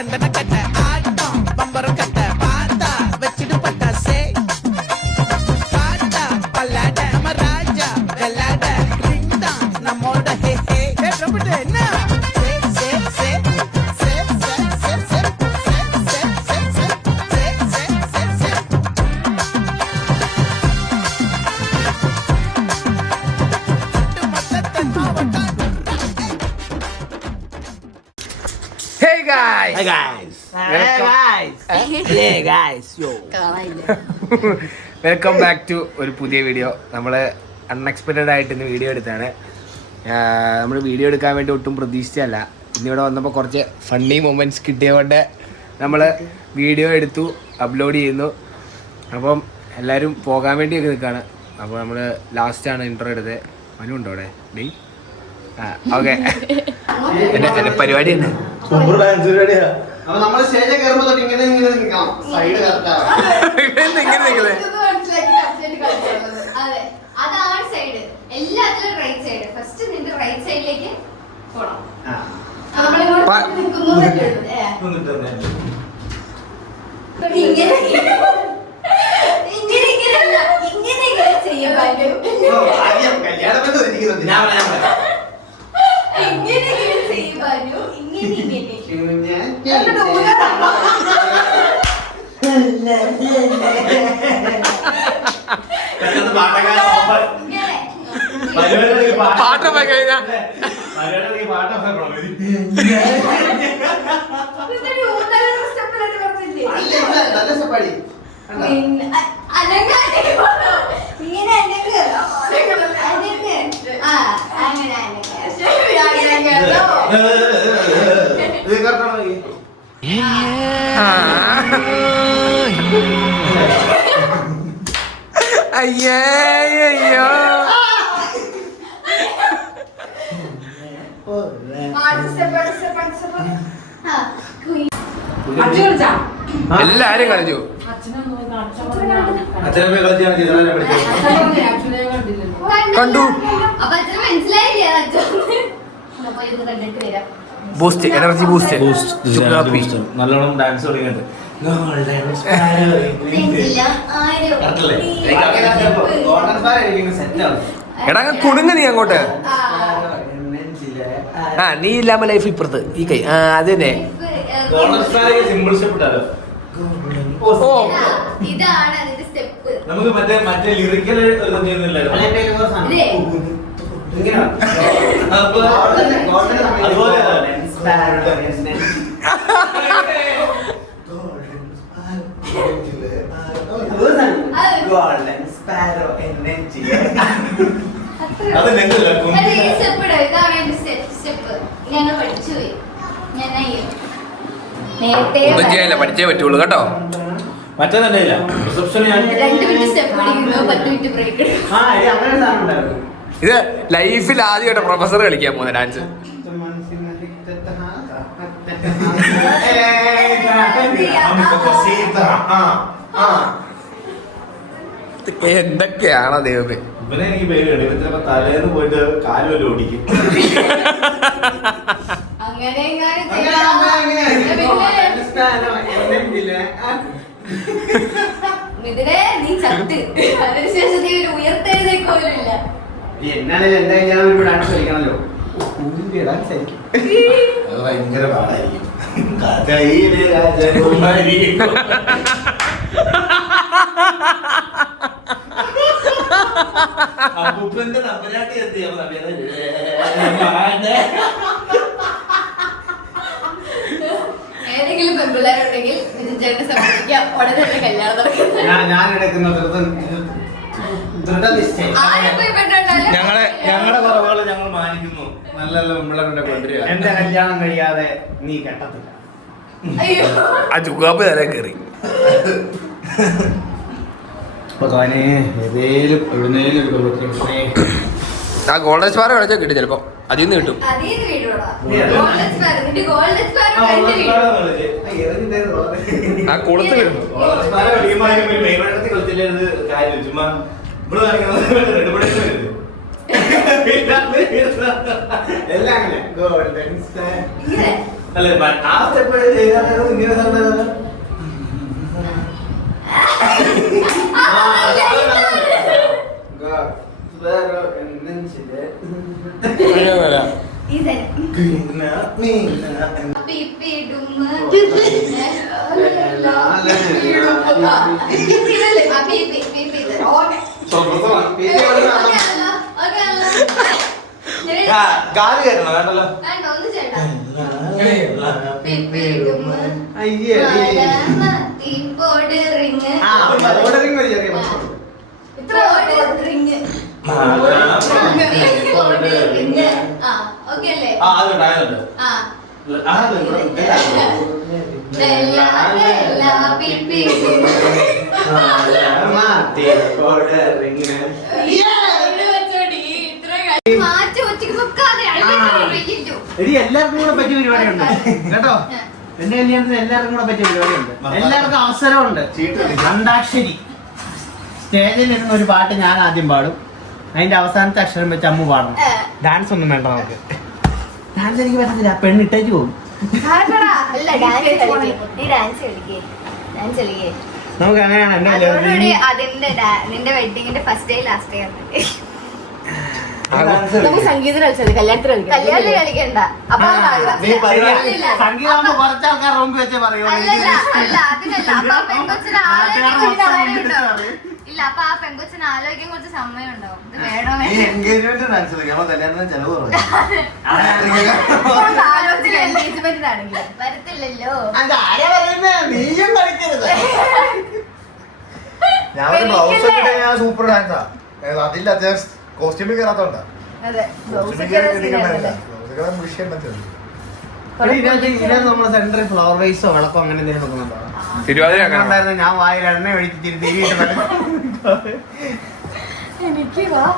ചന്ദന കട്ട ആട്ടം പമ്പറും കട്ട പാട്ട വെച്ചിട്ട് പട്ടാസേ പാട്ട പല്ലാട നമ്മ രാജ വെല്ലാട റിംഗ നമ്മോട് ഹേ ഹേ പ്രഭുടെ എന്നാ Hey guys! Hey guys! Hey guys! Yo! Welcome back to ഒരു പുതിയ വീഡിയോ. നമ്മൾ അൺഎക്സ്പെക്റ്റഡ് ആയിട്ട് ഇന്ന് വീഡിയോ എടുത്താണ്. നമ്മൾ വീഡിയോ എടുക്കാൻ വേണ്ടി ഒട്ടും പ്രതീക്ഷിച്ചല്ല. ഇന്നിവിടെ വന്നപ്പോൾ കുറച്ച് ഫണ്ണി മൊമെൻറ്റ്സ് കിട്ടിയതുകൊണ്ട് നമ്മൾ വീഡിയോ എടുത്തു, അപ്ലോഡ് ചെയ്യുന്നു. അപ്പം എല്ലാവരും പോകാൻ വേണ്ടിയൊക്കെ നിൽക്കുകയാണ്. അപ്പോൾ നമ്മൾ ലാസ്റ്റാണ് ഇൻട്രോ എടുത്തത്. മനു ഉണ്ടോ അവിടെ? ഡേയ് ഓക്കെ. എൻ്റെ പരിപാടി തന്നെ അപ്പൊ നമ്മള് സ്റ്റേജിൽ കയറുമ്പോ തൊട്ട് ഇങ്ങനെ നിൽക്കണം. സൈഡ് അതാണ് സൈഡ്. എല്ലാത്തിലും റൈറ്റ് സൈഡ്. ഫസ്റ്റ് നിന്റെ റൈറ്റ് സൈഡിലേക്ക് പോണം. ഇങ്ങനെ ചെയ്യാൻ പറ്റും. പാട്ടൊക്കെ കഴിഞ്ഞാൽ അയ്യോ എല്ലാരും കളിച്ചു. കണ്ടു. ബൂസ്റ്റ്, എനർജി ബൂസ്റ്റ്, നല്ലോണം ഡാൻസ് തുടങ്ങിയിട്ട് എടാ കുടുങ്ങ നീ അങ്ങോട്ട്. ആ നീ ഇല്ലാമ ലൈഫ് ഇപ്പുറത്ത് ഈ കൈ. ആ അത് തന്നെ. സിമ്പിൾ സ്റ്റെപ്പ് ഇട്ടാലോ? ഇതാണ് അതിന്റെ സ്റ്റെപ്പ്. നമുക്ക് മറ്റേ ലിറിക്കൽ അതുപോലെ ഒന്നും ചെയ്യാനില്ല, പഠിച്ചേ പറ്റുള്ളൂ കേട്ടോ. മറ്റേ തന്നെ ഇത് ലൈഫിൽ ആദ്യമായിട്ട് പ്രൊഫസർ കളിക്കാൻ പോകുന്ന ഡാൻസ്. എന്തൊക്കെയാണോ ദൈവമേ. ഇവനെ എനിക്ക് പേടിയുണ്ട്. ഇവൻ ചിലപ്പോ തലേന്ന് പോയിട്ട് കാലുവല്ല ഓടിക്കും. എന്നാണേലും എന്തായാലും ഞാൻ ഒരു ഡാൻസ് കളിക്കണല്ലോ. ഡാൻസ് ആയിരിക്കും, അത് ഭയങ്കര പാടായിരിക്കും. അപ്പൂപ്പന്റെ തമ്പരാട്ടി എത്തിയാ ഏതെങ്കിലും പെൺപിള്ളേരുണ്ടെങ്കിൽ ചേട്ടനെ സമ്മതിക്കാം. ഉടനെ തന്നെ കല്യാണം നടക്കുന്നത്. ഞാൻ എടുക്കുന്ന ഞങ്ങളുടെ കുറവുകൾ ഞങ്ങൾ മാനിക്കുന്നു. നല്ല നല്ല പെൺപിള്ളേരുടെ കൊണ്ടുവരിക. എന്റെ കല്യാണം കഴിയാതെ നീ കെട്ടത്തില്ല. ആ ചുക്കാപ്പ് തല കയറി. ആ ഗോൾഡൻ സ്പാർ കളിച്ചാൽ കിട്ടും ചിലപ്പോ. അതിൽ നിന്ന് കിട്ടും. ആ കുളത്ത് കിട്ടും. എല്ലാം അങ്ങനെ ഗോൾഡൻ സ്റ്റാർ അല്ലേ ആ സ്റ്റെപ്പ് ഇങ്ങനെ സാധനം ഗാലി കയറ്റണം വേണ്ടല്ലോ ഓർഡറിങ് വഴി ചെറിയ എടി എല്ലാവർക്കും കൂടെ പറ്റിയ പരിപാടിയുണ്ട് കേട്ടോ. എന്റെ കല്യാണത്തിന് എല്ലാവർക്കും കൂടെ പറ്റിയ പരിപാടിയുണ്ട്. എല്ലാവർക്കും അവസരമുണ്ട്. അന്താക്ഷരി സ്റ്റേജിൽ ഇരുന്ന ഒരു പാട്ട് ഞാൻ ആദ്യം പാടും, അതിന്റെ അവസാനത്തെ അക്ഷരം വെച്ച് അമ്മ പാടണം. ഡാൻസ് ഒന്നും വേണ്ട നമുക്ക്. ഡാൻസ് എനിക്ക് പറ്റത്തില്ല, പെണ്ണിട്ടേക്ക് പോകും. നമുക്ക് അങ്ങനെയാണ് എന്റെ നിന്റെ വെഡിങ്ങിന്റെ ഫസ്റ്റ് ഡേ ലാസ്റ്റ് ഡേ നമുക്ക് സംഗീതം കളിച്ചത് കല്യാണത്തിന് കല്യാണത്തിന് കളിക്കണ്ട. അപ്പൊ സംഗീതമാകുമ്പോ കുറച്ച് ആൾക്കാർ റൂം വെച്ചേ പറയൂ. അല്ല അതിനല്ല. അപ്പൊ ആ പെങ്കൊച്ചിന് ആലോചിക്കാൻ കുറച്ച് സമയം ഉണ്ടാവും. ഇല്ല, അപ്പൊ ആ പെങ്കൊച്ചിന് ആലോചിക്കാൻ കുറച്ച് സമയം ഉണ്ടാവും. ഇത് വേണോ എൻഗേജ്മെന്റ് ഡാൻസ് കളിക്കാം, കല്യാണത്തിന് ചെലവ് കുറവ്. എൻഗേജ്മെന്റിനാണെങ്കിൽ വരത്തില്ലല്ലോ. നീയും കളിക്കരുത്. ഞാൻ ബ്ലൗസ് ഒക്കെ ഞാൻ സൂപ്പർ ഡാൻസാ. അതില്ല അത്യാവശ്യം കോസ്റ്റ്യൂമിൽ കയറാത്തോണ്ടാ. അതെ, നമ്മളെ സെന്ററിൽ ഫ്ലവർ വൈസോ വിളക്കോ അങ്ങനെ എന്തെങ്കിലും വെക്കുന്നുണ്ടോ? തിരുവാതിര ഞാൻ വായിൽ എണ്ണ ഒഴിച്ചിട്ട്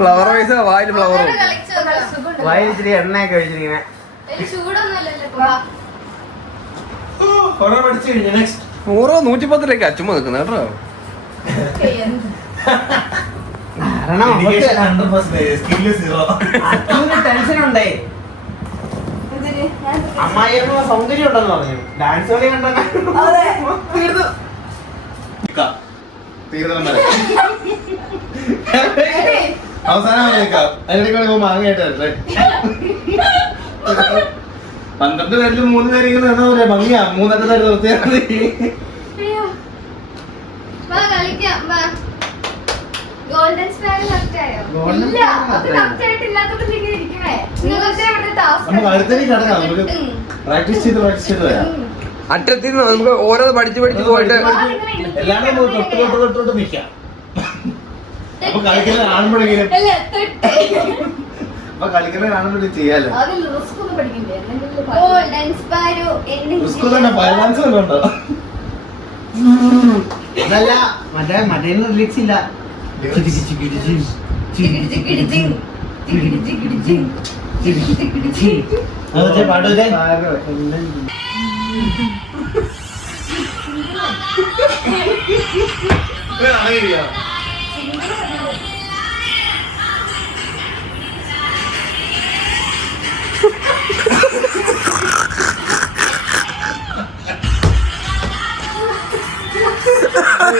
ഫ്ലവർ വൈസ് വായിൽ ഫ്ലവർ വായിൽ ഇച്ചിരി എണ്ണയൊക്കെ ഒഴിച്ചിരിങ്ങനെ പഠിച്ചു കഴിഞ്ഞു. നെക്സ്റ്റ് 100-110 അച്ചുമ്പോ നിൽക്കുന്നത് കേട്ടോ. ടെൻഷനുണ്ടേ. അമ്മായിയമ്മ സൗന്ദര്യം ഉണ്ടെന്ന് പറഞ്ഞു. ഡാൻസ് കളി കണ്ടു അവസാനം അതിലേക്ക് മാങ്ങയായിട്ടല്ലേ 12 പേരിൽ 3 പേരെങ്കിലും എന്താ പറയാ ഭംഗിയാ. 3 പേര് നിർത്തിയാൽ ഗോൾഡൻ സ്പാൻ കറക്റ്റ് ആയോ? ഇല്ല, അത് കറക്റ്റ് ആയിട്ടില്ലാത്തത് ഇങ്ങനെ ഇരിക്കണേ. നിങ്ങൾക്ക് ഇവിടെ ടാസ്ക് നമുക്ക് അടുത്തേക്ക് കടക്കാം. നമുക്ക് പ്രാക്ടീസ് ചെയ്ത് വരാം. അറ്റത്തിൽ നിന്ന് നമുക്ക് ഓരോ പഠിച്ച് പോയിട്ട് എല്ലാവരും തൊട്ട് നിൽക്കാം. അപ്പൊ കളിക്കുന്നത് കാണുമ്പോഴെങ്കിലും ചെയ്യാലോ. ഗോൾഡൻ സ്പാരോ സ്കൂൾ തന്നെ ഫൈനാൻസ് വല്ലതും ഉണ്ടോ? അതല്ല, മറ്റേ റിലീക്സ് ഇല്ല. പാടൂലേ?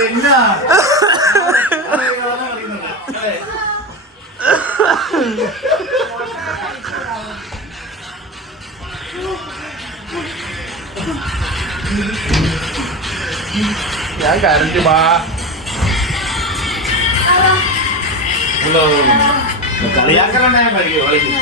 എന്നാ ഞാൻ കരഞ്ഞു ബാ. കളിയാക്കലുണ്ടായ കളിക്കും.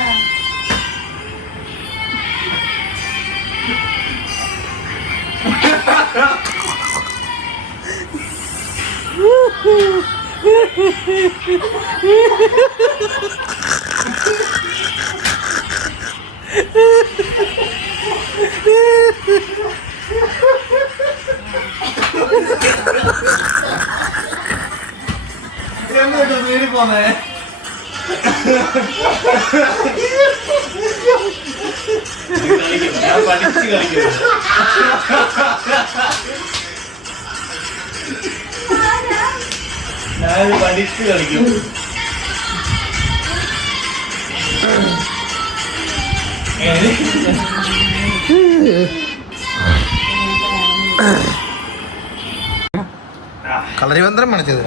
എന്നിട്ട് വീട്ടിൽ പോന്നേ ഞാൻ പഠിച്ച് കളിക്കുന്നു. ഞാൻ പഠിച്ച് കളിക്കും. ഏ കളരിബന്ധം മണിച്ചത്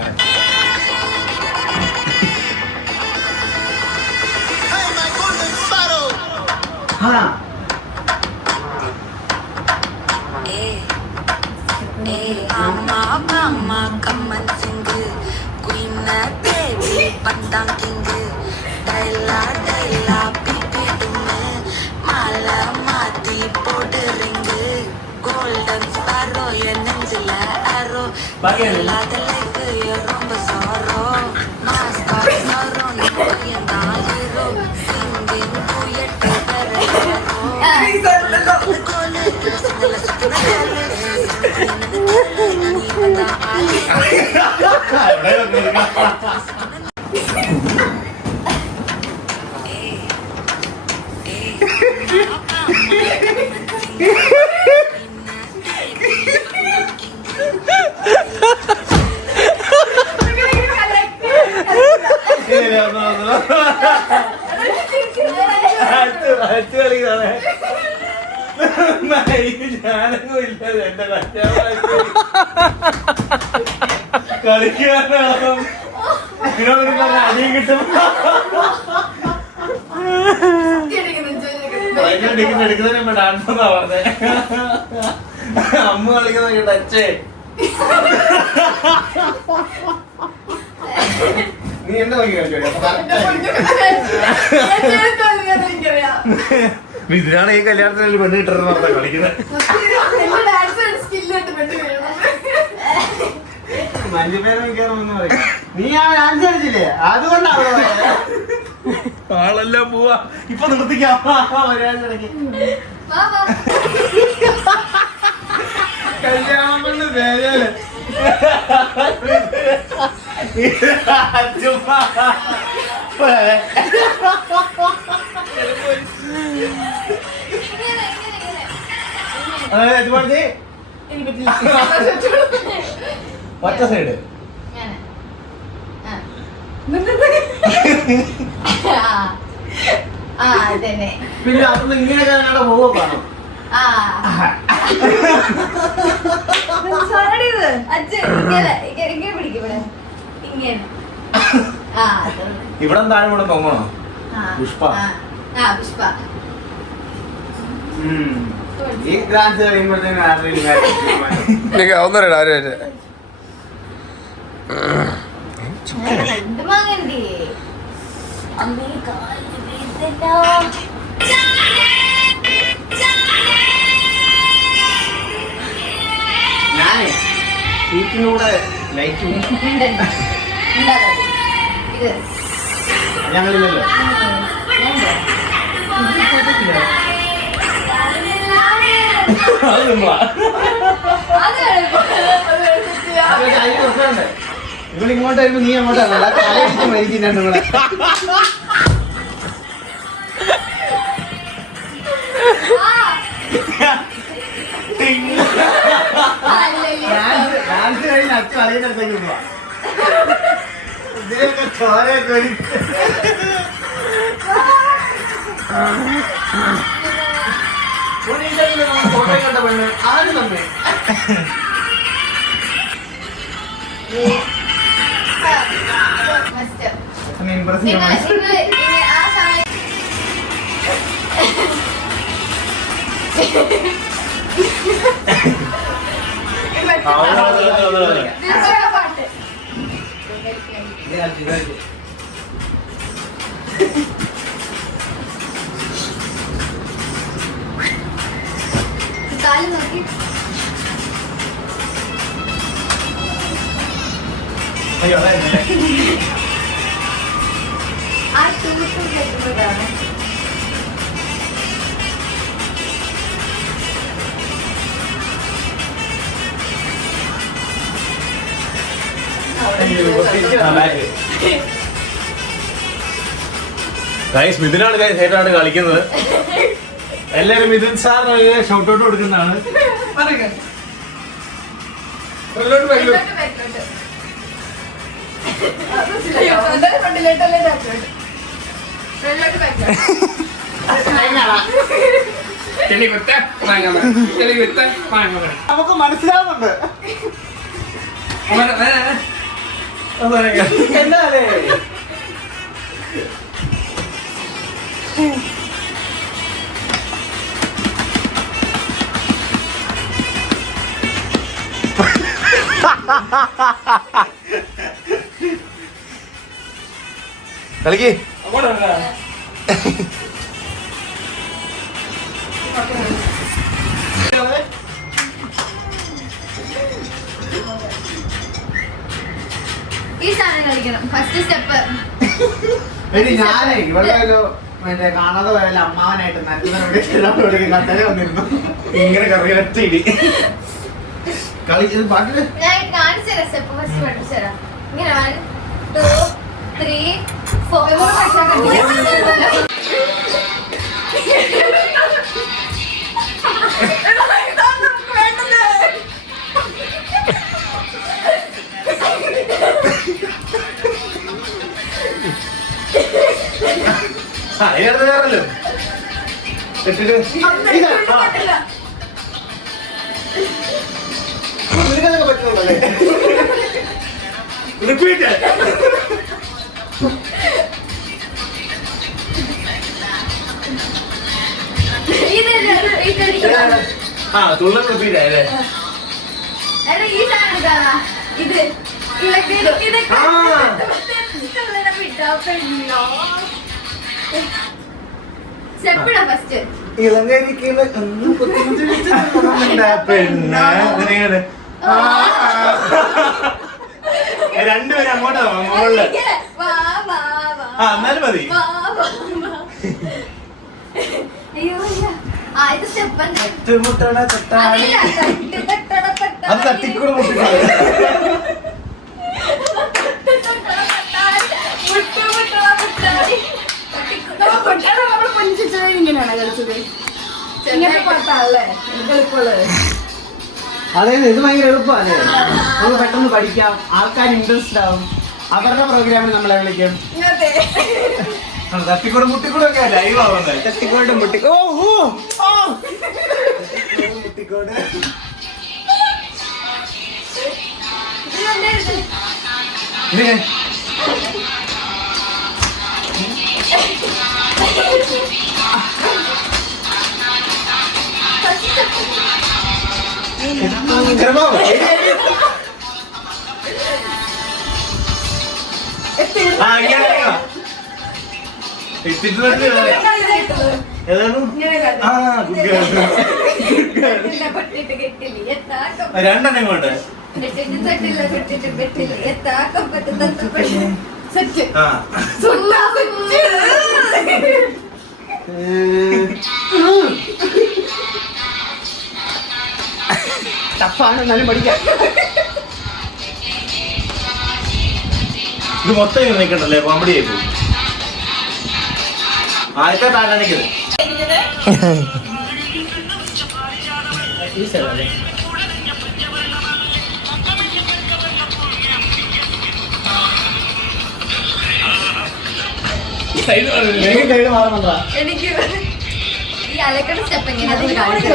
കളിക്കാനാവും അടിയും കിട്ടും. എടുക്കുന്നതിന് ഡാൻസ് എന്നാ പറഞ്ഞേ. അമ്മ കളിക്കുന്ന കേട്ടോ അച്ഛേ. നീ എന്താ നോക്കി കളിച്ചോ? ഇതിനാണ് ഈ കല്യാണത്തിന് പെണ്ണ് കിട്ടുന്നത് കളിക്കുന്നത്. നീ ആ ഡാൻസ് കളിച്ചില്ലേ? അതുകൊണ്ടാണ് ആളെല്ലാം പോവാ. ഇപ്പൊ നിർത്തിക്കാം. കല്യാണം കൊണ്ട് വേദന ഒറ്റ സൈഡ് പിന്നെ അതൊന്നും ഇങ്ങനെയൊക്കെ പോവാ കാണും. ഇവിടെ താഴെ കൂടെ പൊങ്ങണോ? പുഷ്പ ഈ ഡാൻസ് കഴിയുമ്പോഴത്തേനും ഒന്നര ആരും ഞാനേ സീറ്റിനൂടെ ലൈറ്റ് ഞങ്ങളില്ലല്ലോ. അത് നിങ്ങളാ ഇവിടെ ഇങ്ങോട്ട് വരുമ്പോ നീ അങ്ങോട്ടല്ല തലയിട്ട് മരിക്കുന്നുണ്ട് ഇവിടെ. ഡാൻസ് കഴിഞ്ഞ് അച്ഛൻ അറിയുന്നിടത്തേക്ക് പോവാ. ഇതിനൊക്കെ ചോരയൊക്കെ ഫോട്ടോ കണ്ട പെണ്ണ് ആരും തന്നെ കാല് നോക്കി ആ ടൂറിസം കെട്ടുന്നതാണ്. മിഥുനാണ് സൈഡാണ് കളിക്കുന്നത്. എല്ലാരും മിഥുൻ സാറിന് ഷൗട്ട് ഔട്ട് കൊടുക്കുന്നതാണ്. ചെളി കുത്ത മാങ്ങ മരം, ചെളി കുത്ത മാങ്ങ മരം. നമുക്ക് മനസ്സിലാവുന്നുണ്ട്. എന്താ കളിക്ക്. ഈ സാധനം കളിക്കണം. First step. ഞാനേ ഇവിടെ ഒരു മറ്റേ കാണാതെ പോയാലും അമ്മാവനായിട്ട് നല്ല വന്നിരുന്നു. ഇങ്ങനെ കറിയൊറ്റ ഇടി കളിച്ചത് പാട്ടില്. ഞാൻ കാണിച്ചു തരാം സ്റ്റെപ്പ്. ഫസ്റ്റ് പഠിപ്പിച്ചു തരാം. ഇങ്ങനെ 1 2 3 4 ഏറല്ലോ ഇട്ടിട്ട് പറ്റുന്നുണ്ടല്ലേ? റിപ്പീറ്റ്. ആ തുള്ളൽ റിപ്പീറ്റ് ആയല്ലേ? ഈ സാധനം എടുക്കാനാ ഇത് സ്റ്റെപ്പിടാ ഫസ്റ്റ്. ഇളങ്കരിക്കുള്ള പെണ്ണ് രണ്ടുപേരും അങ്ങോട്ടാ മുകളില്. എന്നാലും മതി. അയ്യോ ഇത് സ്റ്റെപ്പ് അത് തട്ടിക്കൂടെ മുട്ടിക്കൂടെ. ഇങ്ങനെയാണ് കളിച്ചത്. ഇങ്ങനത്തെ പാട്ടാണല്ലേ എളുപ്പമുള്ളത്. അതെ, ഇത് ഭയങ്കര എളുപ്പമല്ലേ? നമുക്ക് പെട്ടെന്ന് പഠിക്കാം, ആൾക്കാർ ഇൻട്രസ്റ്റ് ആവും. അവരുടെ പ്രോഗ്രാമിൽ നമ്മളെ വിളിക്കും. തട്ടിക്കൂടെ മുട്ടിക്കൂടെ ഒക്കെ ലൈവ് ആവുന്നത്. തട്ടിക്കൂടെ മുട്ടിക്കോ മുട്ടിക്കോട്. രണ്ടെണ്ണം കൊണ്ട് ടഫാണ്, എന്നാലും പഠിക്കാം. ഇത് മൊത്തം നിൽക്കണ്ടല്ലേ, കോമഡി ആയി പോകും. ആദ്യത്തെ താഴാണിക്കത് സൈഡ് മാറുന്നുണ്ടോ? എനിക്ക് ഈ അലക്കട സ്റ്റെപ്പ് എങ്ങനെയാണെന്ന് കാണിച്ചു.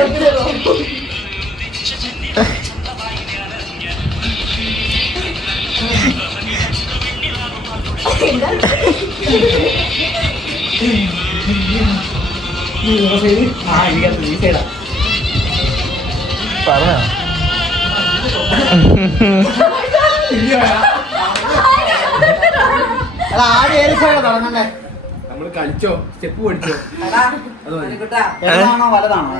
തുടങ്ങണ്ടേ? നമ്മള് കളിച്ചോ, സ്റ്റെപ്പ് പഠിച്ചോ? ഏതാണോ വലതാണോ?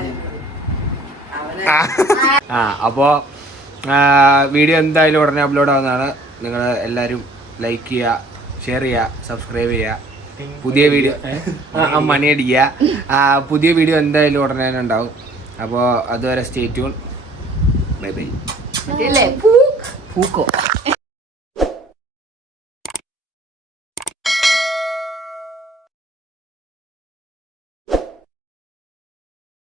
അപ്പോൾ വീഡിയോ എന്തായാലും ഉടനെ അപ്ലോഡ് ആവുന്നതാണ്. നിങ്ങൾ എല്ലാവരും ലൈക്ക് ചെയ്യുക, ഷെയർ ചെയ്യുക, സബ്സ്ക്രൈബ് ചെയ്യുക. പുതിയ വീഡിയോ മണിയടിക്കുക. പുതിയ വീഡിയോ എന്തായാലും ഉടനെ തന്നെ ഉണ്ടാവും. അപ്പോൾ അതുവരെ സ്റ്റേ ട്യൂൺ. Bye bye. പൂക്കോ